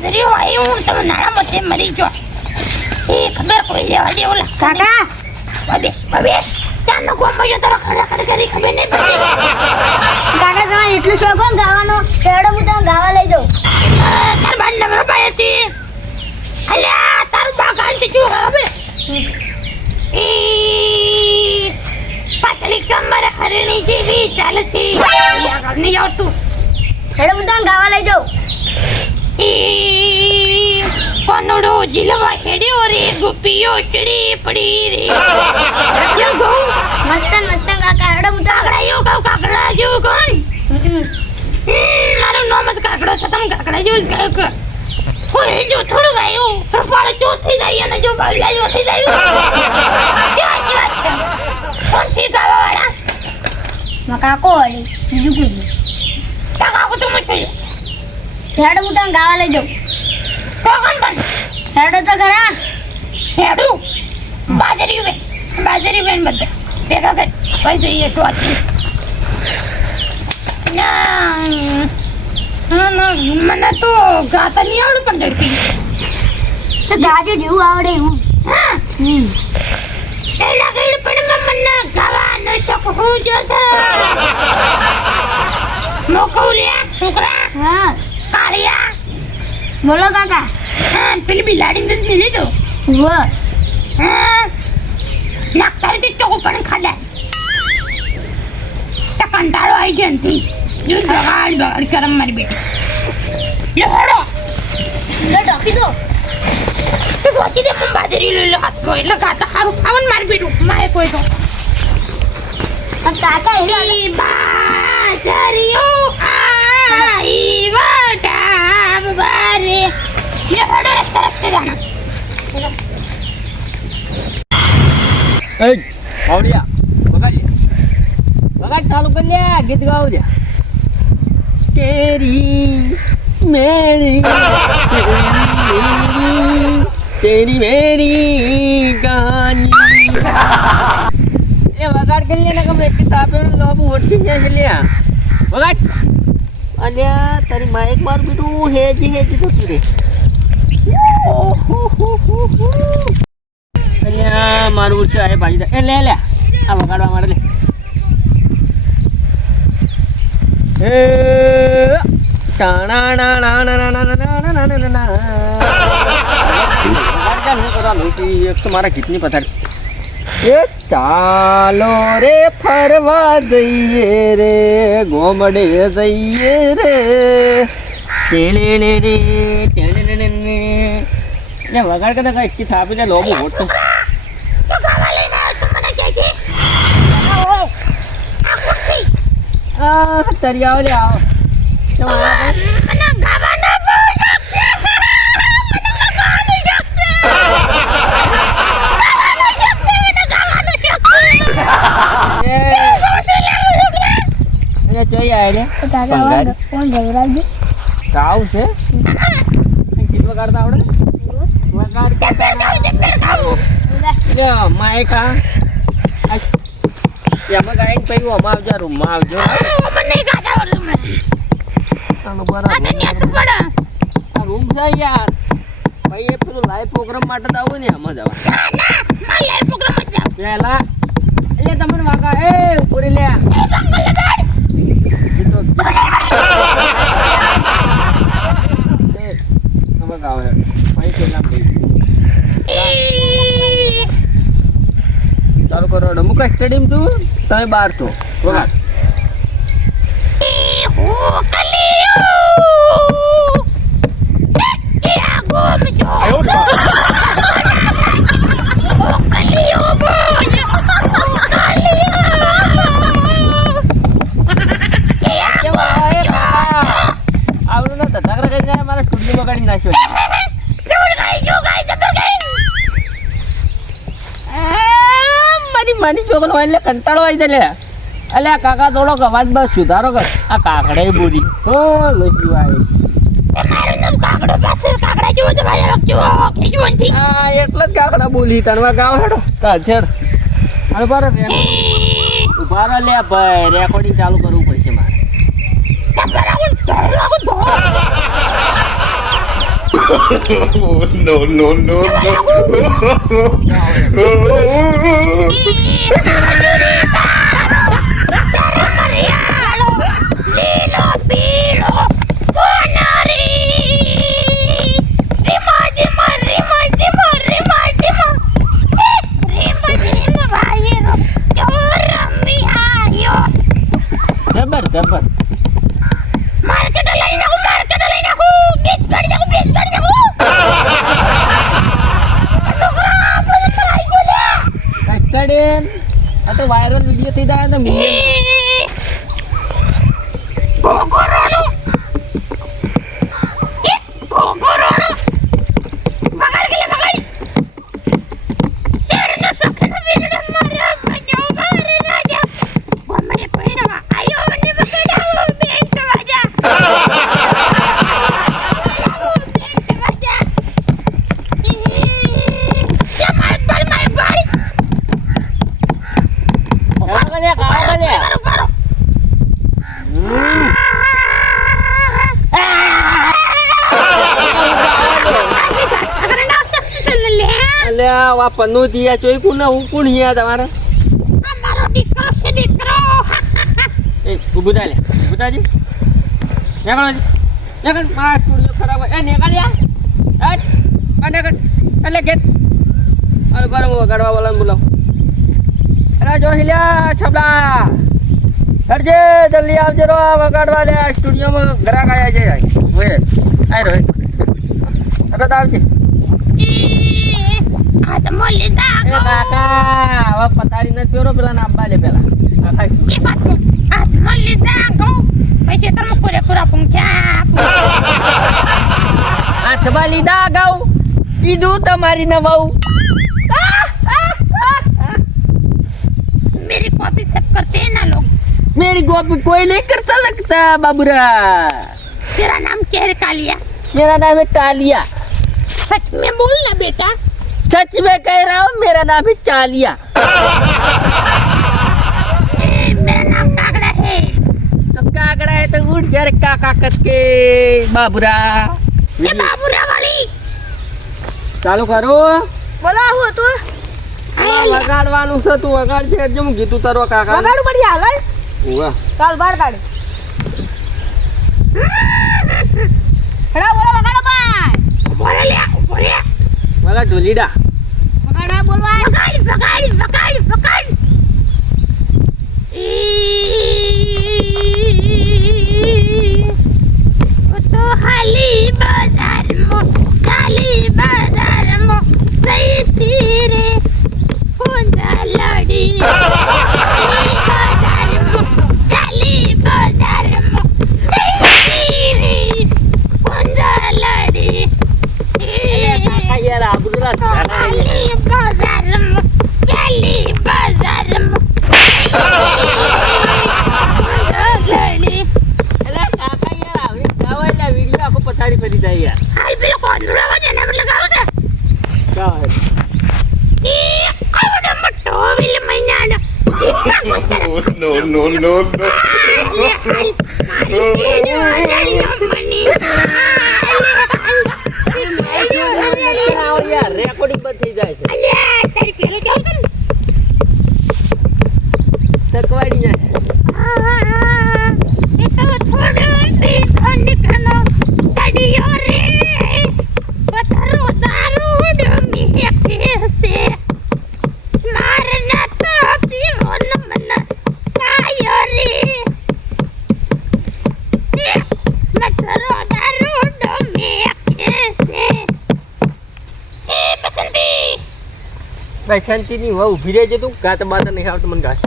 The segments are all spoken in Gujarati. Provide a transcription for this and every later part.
બાજરી હોય હું તમે નાના મતે મરી ગયો એ ખબર કોઈ લેવા દે ઓલા કાકા બબે ચાનો કોમયો તો ખડખડ કરી ખબર નહીં પડી કાકા તમારે એટલું શોખ હોય ગાવાનો કેડો હું તને ગાવા લઈ જાઉં તાર બાન નંબર પાડતી અલ્યા તાર બાગાન થી જો હવે એ પાતળી કમર હરણી જેવી ચાલસી યાર નહીં આવતું કેડો હું તને ગાવા લઈ જાઉં એ કોનડો જીલવા હેડ્યો રે ગુપિયો ચડી પડી રે યો ગો મસ્તન કાકા કેડો હું તને કાકડાયો ગાવ કાકડા જેવું કોણ મારું નામ જ કાકડો છે તમે કાકડા જેવું જ ગાયો કે કોઈ જો થોડું ગાયું પણ જો થઈ જાય અને જો બાવલા જો થઈ જાય કોણ સી ગાવા વાળા માં કાકો વાળી બીજું કોઈ કાકો તો મત થઈ કેડો હું તને ગાવા લઈ જાઉં કોણ બન કેડો તો કરા હેડુ બાજરી બેન બધા ભેગા કર કોઈ જોઈએ તો આથી ના મને તો ગાતા નહીં આવડું પણ ઝડપી તો ગાજે જેવું આવડે એવું હા એલા ગઈ પણ મને ગાવાનો શોખ હું જો છે મોકૌલિયા છોકરા હા કાળિયા બોલો કાકા હા પેલી બિલાડી ને મિલી દો વો હા નાખતા રીતે ચોકો પણ ખાડા તો કંટાળો આવી ગયો નથી જો બગાડ કરમ મારી બેટી હેડો લે ઢોકી દો તો રોકી દે મને બાજરી લઈ લો હાથમાં એટલે ગાતા સારું ખાવાનું મારી બેટું મારે કોઈ તો કાકા ઈ બાજરીઓ આઈ વટાવ બારે લે હેડો રસ્તે જાના એ આવડિયા વગાડ ચાલુ કરી લે ગીત ગાવ લે તેરી મેરી કહાની એ વગાડ કરી લે ને કમ એક કિતાબ લોબુ ઓટકી ને લે વગાડ અલ્યા તારી માઈક માર બીટું હેજી તો રે અલ્યા મારું છે આ બાજી એ લે આ વગાડવા મારે લે એ ટાણા ના ના ના ના ના ના ના ના ના એક તો મારા ગીતની પથારી એ ચાલો રે ફરવા જઈએ રે ગોમડે જઈએ રે ટેણે રે ને વગાડ કરતા કઈ કી થાપી લે લોબુ હોટ તો ગાવા લઈને આવ્યો તો મને કે ઓય આ કુર્સી આ તરિયાઓ લે આવો મને ગાવાનો બહુ શોખ છે મને ગાવાનો શોખ છે એ જોઈ આય લે કાકા કોણ ગવરાજી કાવ છે ગીત વગાડતા આવડે વગાડ કે માયકા એમાં ગાઈને પછી ઓમાં આવજો રૂમમાં આવજો આ રૂમ છે યાર ભાઈ એ પેલું લાઈવ પ્રોગ્રામ માટે તો આવું ને આમાં જવા પેલા એટલે તમને વાગા એ પૂરી લે ચાલુ કરો મુકા સ્ટેડિયમ તું તમે બહાર છો વગાડ આવડું ના ધધાકરા કરીને મારા ટુડલી બગાડી નાખ્યો મારી છોકરો એટલે કંટાળો આવી જાય લે અલે કાકા થોડો અવાજ બસ સુધારો કર આ કાકડે બોલી તો લોચી આવી એટલે જ કાકડા બોલી તણવા ગાવ હેડો છેડ અને બરાબર ઉભા રહો લે ભાઈ રેકોર્ડિંગ ચાલુ કરવું પડશે મારે No, no, no, no. લીલો પીળો કોનારી રીમા જીમા રીમા જીમા રીમા જીમા રીમા જીમા ભાઈરો ચોરમી આયો જબર જબર માર્કેટ લઈ નાખું બીજ પડી નાખું છોકરા આપણે ટ્રાય બોલે કસ્ટડી આ તો વાયરલ વિડિયો થઈ જાય તો ગોગોરોનો ગોગોરોનો બગાડ શેરનો સખન વિનડમ મારા ભજો મારે રાજા મને પૈણવા આયો ને બગડાવો બેંક વાજા અલ્યા પન્નુ દિયા ચોઈ કુને હું કોણ હિયા તમારે અમારો દીકરો છે દીકરો એ ઉભું થાલે બુતાજી નેકળ મારા સ્ટુડિયો ખરાબ એ નેકળ્યા હટ નેકળ એટલે કે અરે બરાબર વગાડવા વાળાને બોલાવ અરે જો હિલ્યા છબલા હરજે જલ્દી આવજે રો વગાડવા લે સ્ટુડિયોમાં ગ્રાહક આયા છે ઓય આય રો અરે આવજે આ તો મોલી દા એ કાકા હવે પતારી ન પેરો પેલા નામ લે પેલા આ ખાઈ એ બાત આ તો મોલી દા ગો પૈસે તમે પૂરા પહોંચ્યા હાથ બાલી દા ગાઉ કીધું તમારી ન વહુ मेरी कॉपी सब करते हैं ना लोग मेरी कॉपी कोई नहीं करता लगता बाबूरा तेरा नाम क्या है कालिया मेरा नाम है तालिया सच में बोलना बेटा सच में कह रहा हूँ मेरा नाम है चालिया मेरा नाम कागड़ा है तो कागड़ा है तो उठ जा रे काका करके बाबूरा ये बाबूरा वाली ચાલુ કરો બોલો હું હતું વગાડવાનું છે તું વગાડ છે જો હું કીધું તારો કાકા વગાડું પડી હાલ વાહ ચાલ બાર કાઢ હેડા બોલો વગાડો ભાઈ बोले ले बोले વગાડ ઢોલીડા વગાડા બોલવા पकड़ वो तो हाली बाजार मो सही तेरे पूंजा लड़ी चाली बाजार मो सही तेरे पूंजा लड़ी કાકા યાર આબરૂ રાખ ચાલી બાજારમાં ચાલી બાજારમાં લડી એટલે કાકા યાર આવડી ગાવા એટલે વિડિયો આખો પથારી ફરી જાય યાર હાલ પેલો કોંદરો વજન આપણે લગાવો છે ગાવ એ આવડો મોટો વિલ મહિનાનો No, no, no, no. યાર રેકોર્ડિંગ બંધ થઈ જાય છે તારી પેલો જાવ તને તકવાડી જાય એ તો થોડો નિકનો તડિયો રે પથરો દારૂ ડમી કેસે મારના તો પીરો ન મન કાયો રે પથરો દારૂ ડમી કેસે એ બસંતી ભાઈ શાંતિની વહુ ઊભી રહેજે તું ગાત બાત નહીં આવતું મને ગાત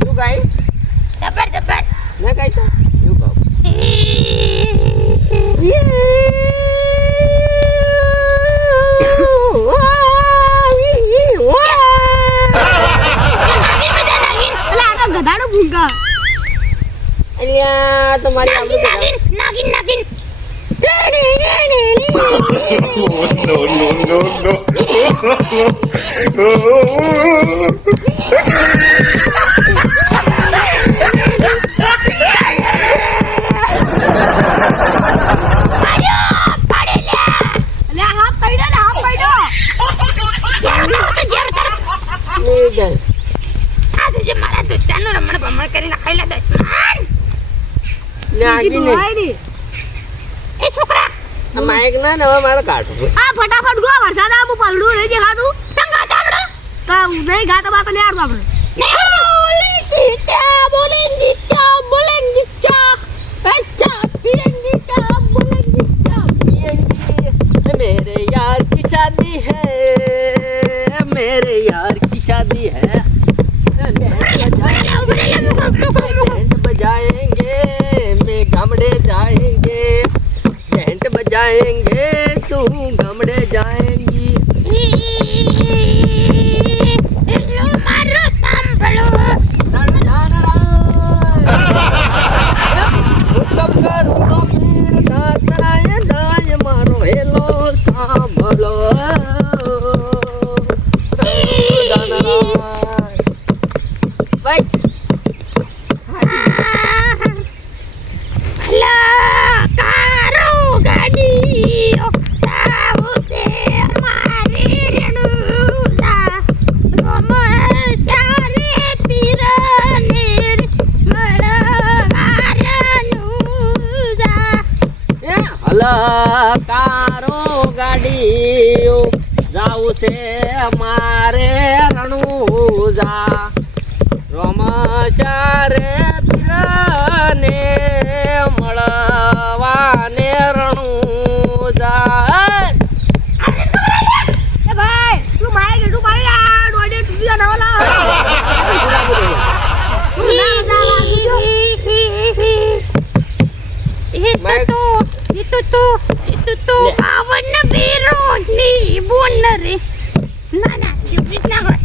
શું ગાય જબર ના ગાય તો એવું ગાવ ગધાડો ભૂંગા અલ્યા તમારી આમનું નાગિન No, no, no, no. ચાનું રમણ ભમણ કરીને ખાઈ લે દશમન. ને આગી ને એ છોકરા આ માઈક ના ને હવે મારે કાઢવું આ ફટાફટ ગો વરસાદ આ હું પલડું નહીં દેખાતું સંગા તાબડો તો નહીં ગાતો બાતો નહીં આવડતું मेरे यार की शादी है मेरे यार की शादी है बैंड बजाएंगे मैं गामड़े जाएंगे बैंड बजाएंगे तुम गामड़े जाएंगी લો મારો સાંભળો મારો હેલો સાંભળો કારો ગાડીઓ આવશે મારે રણુલા રમશારે પીરને મળવારનુજા કારો ગાડીઓ જાવું છે મારે રણુજા રમચારે પીરને મળવાને રણુજા એ ભાઈ તું માઈક એટલું પાડી આ ડોડે ટૂટી ના વાલા પાવન બેરો ની બોન રે ના ના જીત ના હોય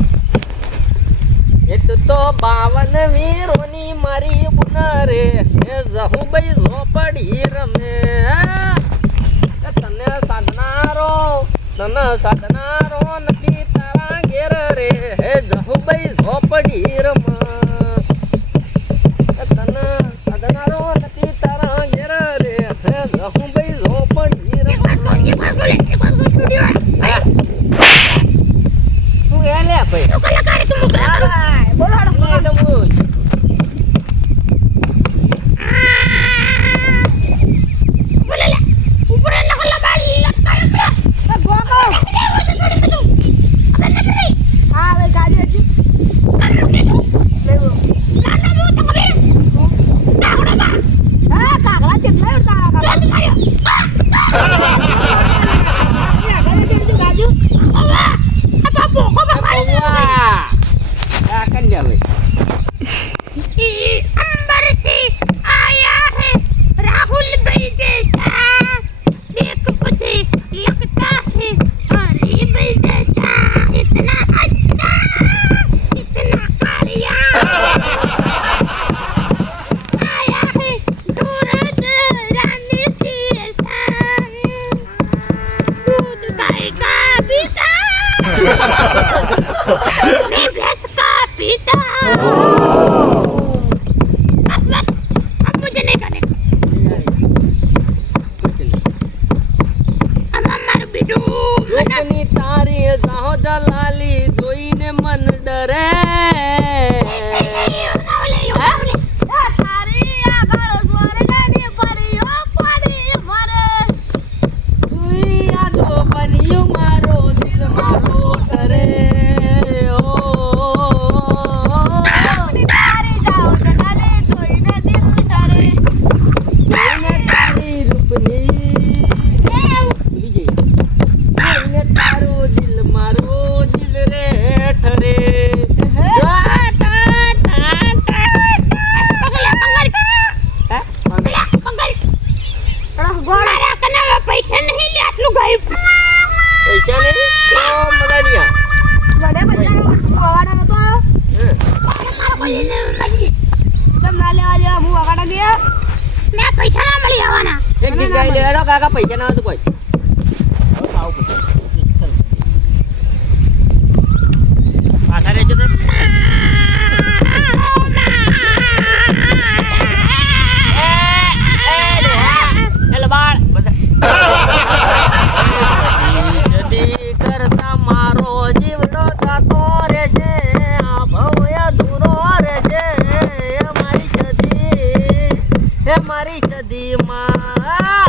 તો 52 વીરોની મારી બુન રે એ જહું ભાઈ ઝોપડી રમે તને સાધનારો નથી તારા ઘેર રે હે જહું ભાઈ ઝોપડી રમ તને સાધનારો નથી તારા ઘેર રે હે જહું ભાઈ ઝોપડી રમ તું એ લે ભાઈ બોલો अंबर से आया है राहुल भाई जैसा देख मुझे लगता है हरी भाई जैसा इतना अच्छा इतना कारिया आया है सूरज रानी से ऐसा दूध गाय का पीता मैं भैंस का पीता તારી જાહો દલાલી જોઈને મન ડરે તારી આગળ સ્વર્ગની પરીઓ પડી ભરે તુઈ આજો બન્યું મારો દિલ મારો ડરે ઓ તારી જાઓ જગાને જોઈને દિલ ડરે જોઈને તારી રૂપની ભૂલી ગઈ જોઈને તારું દિલ મારું દિલ રે ઠરે પૈસા નહીં લે આટલું ગાય પૈસા નહીં તો મદાનિયા ગડે પૈસા વગાડા નતો મારો કોઈ નથી તમ ના લેવા જેવા હું વગાડા દે મેં પૈસા ના મળી આવવાના એક ગીત ગાઈ લેડો કાકા પૈસા ના હોય તો કોઈ હવે ખાવું પડશે પાછા રહેજો તો કરતા મારો જીવડો જાતો રે છે આ ભવ અધૂરો રે છે મારી સદીમાં